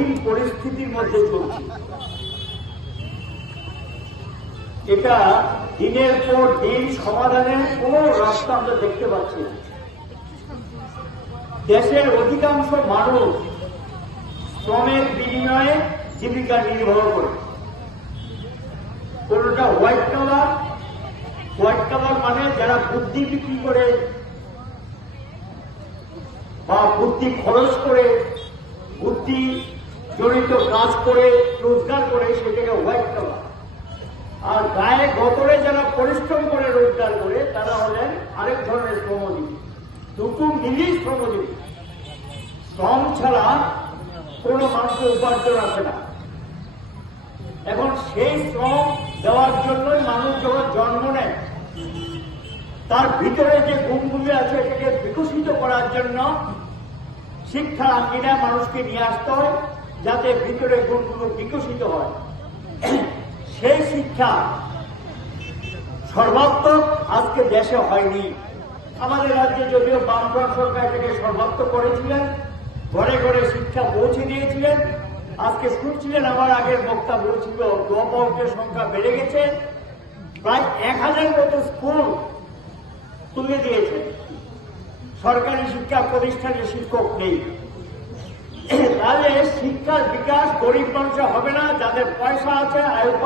কঠিন পরিস্থিতির মধ্যে চলছি। এটা দিনের পর দিন সমাধানের কোন রাস্তা আমরা দেখতে পাচ্ছি দেশের অধিকাংশ মানুষ শ্রমের বিনিময়ে জীবিকা নির্ভর করে। কোনটা হোয়াইট কালার হোয়াইট কালার মানে যারা বুদ্ধি বিক্রি করে বা বুদ্ধি খরচ করে, বুদ্ধি জড়িত কাজ করে, রোজগার করে সেটাকে হোয়াইট কালার আর গায়ে গতরে যারা পরিশ্রম করে রোজগার করে, তারা হলেন আরেক ধরনের শ্রমজীবী। দুটো মিলিয়ে শ্রমজীবী। শ্রম ছাড়া কোনো মানুষের উপার্জন আসে না। এখন সেই শ্রম দেওয়ার জন্যই মানুষ যখন জন্ম নেয়, তার ভিতরে যে গুণগুলি আছে এটাকে বিকশিত করার জন্য শিক্ষা আঙ্গিনা মানুষকে নিয়ে আসতে হয়। যাতে ভিতরে গুণগুলো বিকশিত হয়। সেই শিক্ষা সর্বাত্মক আজকে দেশে হয়নি। আমাদের রাজ্যে যদিও বামফ্রন্ট সরকার এটাকে সর্বাত্মক করেছিলেন, ঘরে ঘরে শিক্ষা পৌঁছে দিয়েছিলেন, আজকে শুনছিলেন আমার আগের বক্তা বলছিল আউটের সংখ্যা বেড়ে গেছে, প্রায় এক হাজার মতো স্কুল তুলে দিয়েছে। সরকারি শিক্ষা প্রতিষ্ঠানে শিক্ষক নেই। তাহলে শিক্ষার বিকাশ গরিব মানুষের হবে না যাদের পয়সা আছে